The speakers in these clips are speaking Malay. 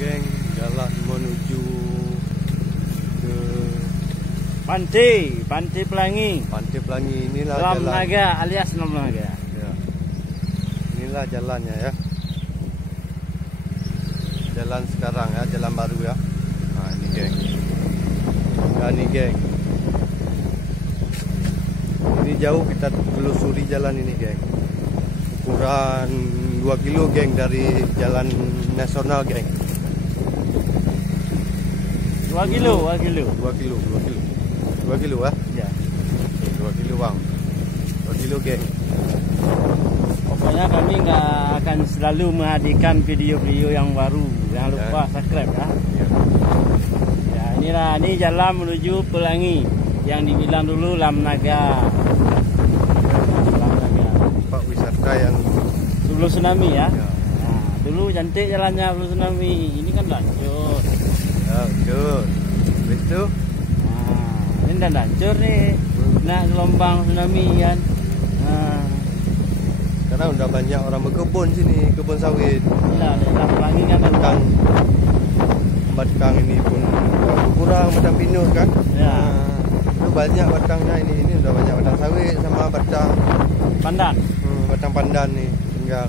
geng, jalan menuju ke Pantai Pelangi. Pantai Pelangi. Inilah Lam jalan Naga alias Lam Naga. ya. Inilah jalannya ya. Jalan sekarang ya, jalan baru ya. Nah ini geng. Nah ini geng. Ini jauh kita telusuri jalan ini geng. Ukuran 2 kilo geng dari jalan nasional geng. 2 kilo. 2 kilo ya? Ya. 2 kilo bang. 2 kilo geng. Pokoknya kami nggak akan selalu menghadirkan video-video yang baru. Jangan lupa subscribe ya. Ya inilah, ini jalan menuju Pelangi yang dibilang dulu Lam Naga. Tempat wisata yang Sebelum tsunami ya. ya. Nah, dulu cantik jalannya sebelum tsunami. Ini kan hancur. Ya betul. Betul. Nah, ini dah hancur nih. Nah, gelombang tsunami kan. Nah, Karena udah banyak orang berkebun sini, kebun sawit. ya, daerah Pelangi kan Batang, batang ini pun berkurang, batang pinus kan. Ya. Itu banyak batangnya ini udah banyak batang sawit sama batang pandan. batang pandan nih tinggal.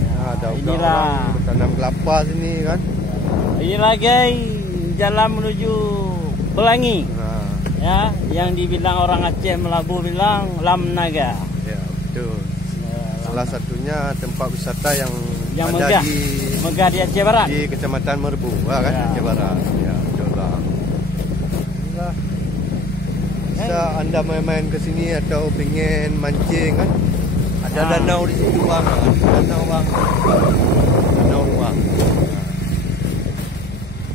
Nah, ada juga inilah. orang bertanam kelapa sini kan. Inilah guys, jalan menuju Pelangi. Nah, Ya, yang dibilang orang Aceh Melabu bilang Lam Naga. ya betul. Salah satunya tempat wisata yang ada megah. Megah di Aceh Barat. di Kecamatan Merbau kan, Ya. Aceh Barat. Ya betul lah. Inilah. Bisa anda main-main ke sini atau pengen mancing kan? Ada danau di situ bang, danau bang, danau bang.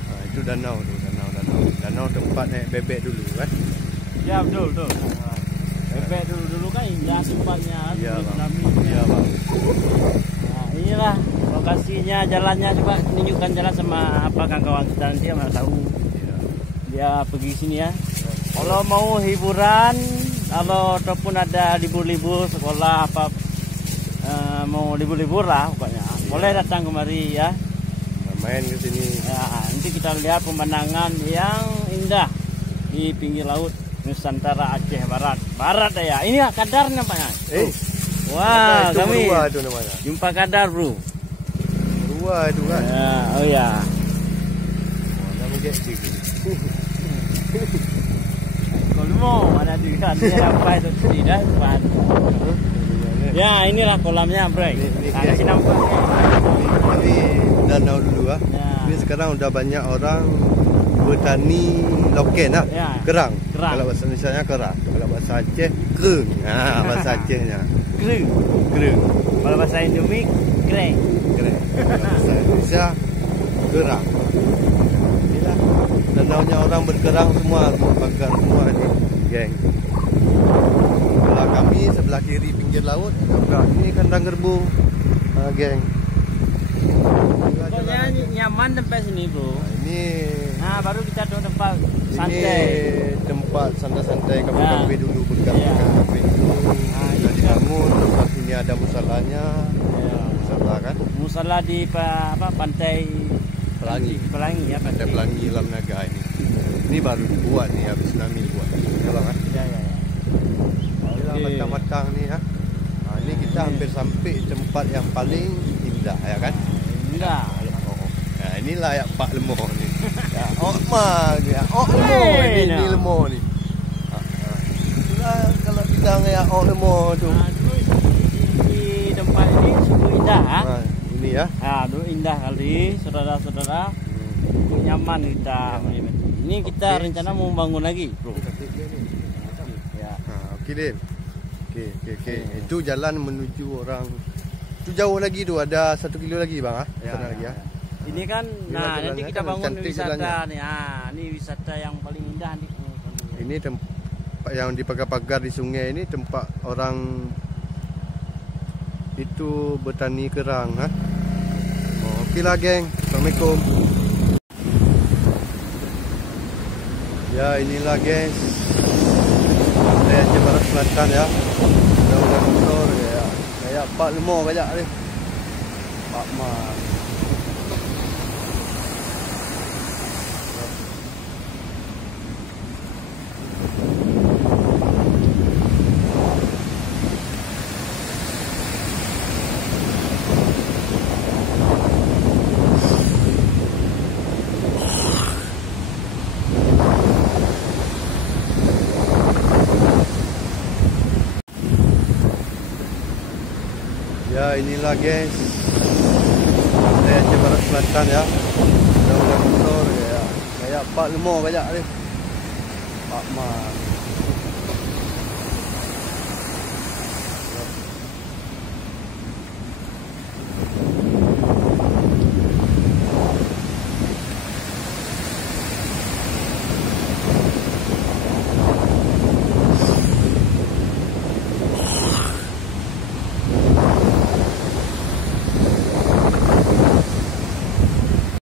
Nah, itu danau tuh, danau tempat naik bebek dulu kan? Ya betul. Bebek dulu kan indah tempatnya. Iya bang. Tsunami. Iya bang. Nah, inilah lokasinya, jalannya, coba tunjukkan jalan sama apa kawan kita nanti yang nggak tahu. Iya. Dia pergi sini ya. Kalau mau hiburan, kalau ataupun ada libur-libur sekolah apa mau libur-libur lah pokoknya. Boleh datang kemari ya. Main ke sini. Ya, nanti kita lihat pemandangan yang indah di pinggir laut Nusantara Aceh Barat. Barat ya. Ini Kadar nampaknya. Wah, itu kami Merua itu namanya. jumpa Kadar, bro. Merua itu kan. Ya, oh ya. Nama gede. Kolmo mana tu kan dia sampai tu tidak depan. Ya, inilah kolamnya, bro. Nah, sini nampak. Ini danau dulu ah. Ya. Ini sekarang udah banyak orang bertani loken lah. Ya. Kerang. Kerang. Kalau bahasa Indonesia kerang. Kalau bahasa Aceh kereng. Nah, bahasa Acehnya. Kering. Kereng. Kalau bahasa Indomie, kreng. Kereng. Kalau bahasa Indonesia kerang. Inilah danaunya orang berkerang semua bakar semua ini, geng. Sebelah kami, sebelah kiri pinggir laut, sebelah ini kandang kerbau, geng. Pokoknya nyaman tempat sini, bro. Ini Nah, baru kita ada tempat ini santai. tempat santai-santai kafe-kafe dulu, berkafe Ya. kafe dulu. Nah, Sudah dibangun, tempat sini ada musalanya, Ya. musala kan? Musala di pantai Pelangi. Pelangi ya, Pantai Pelangi Lam Naga ini. Ini baru dibuat nih, habis tsunami dibuat. Kalau kan? Ya. Inilah Okey. batang-batang ni ya. Nah, ini kita hampir sampai tempat yang paling indah ya kan? Enggak. Nah, inilah ya Pak Lemo ni. Ya, Okma dia. Lemo ini nah. Lemo ni. Itulah kalau bilang ya Lemo tu. Nah, dulu di tempat ini sungguh indah. Nah, ini ya. Nah, dulu indah kali, saudara-saudara. Nyaman kita. Ini kita Okey. rencana mau bangun lagi, bro. Ya. Okey Din. Okey. Itu jalan menuju orang. Itu jauh lagi tu, ada 1 kilo lagi bang ah. Sana lagi ya. Ini kan, Inilah nah nanti jalannya kita kan bangun cantik wisata jalannya. nih. Ah, ini wisata yang paling indah nih. Ini tempat yang di pagar-pagar di sungai ini tempat orang itu bertani kerang ha. Okeylah geng. Assalamualaikum. Ya inilah guys. Pantai Aceh Barat Selatan ya. Udah motor ya. Kayak Pak Lemo kajak ni. Pak Mas. Ya inilah guys, Pantai Aceh Barat Selatan ya. Ada motor ya, kayak Pak Lemo kayak ni. Pak Man.